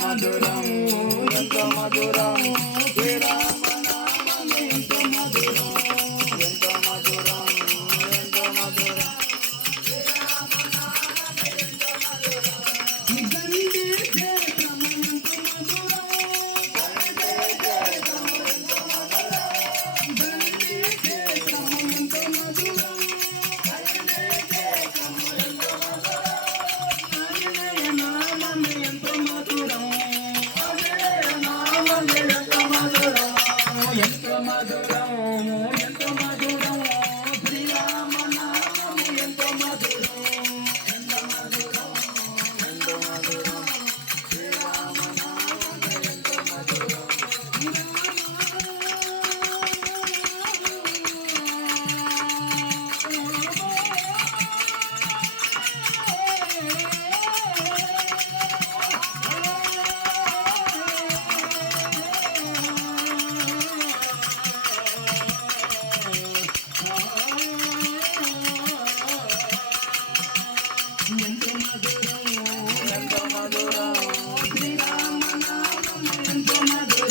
మధురం ఎంత మధురం శ్రీరామ నామం ఎంత మధురం ఎంత మధురం ఎంత మధురం శ్రీరామ నామం ఎంత మధురం గండి క్షేత్రం ఎంత మధురం గండి క్షేత్రం ఎంత మధురం గండి క్షేత్రం ఎంత మధురం గండి క్షేత్రం ఎంత మధురం ఆంజనేయ నామం ఎంత మధురం ఎంత మధురం ఎంత మధురం శ్రీరామ నామం ఎంత మధురం ఎంత మధురం ఎంత మధురం శ్రీరామ నామం ఎంత మధురం ఎంత మధురం ఎంత మధురం శ్రీరామ నామం ఎంత మధురం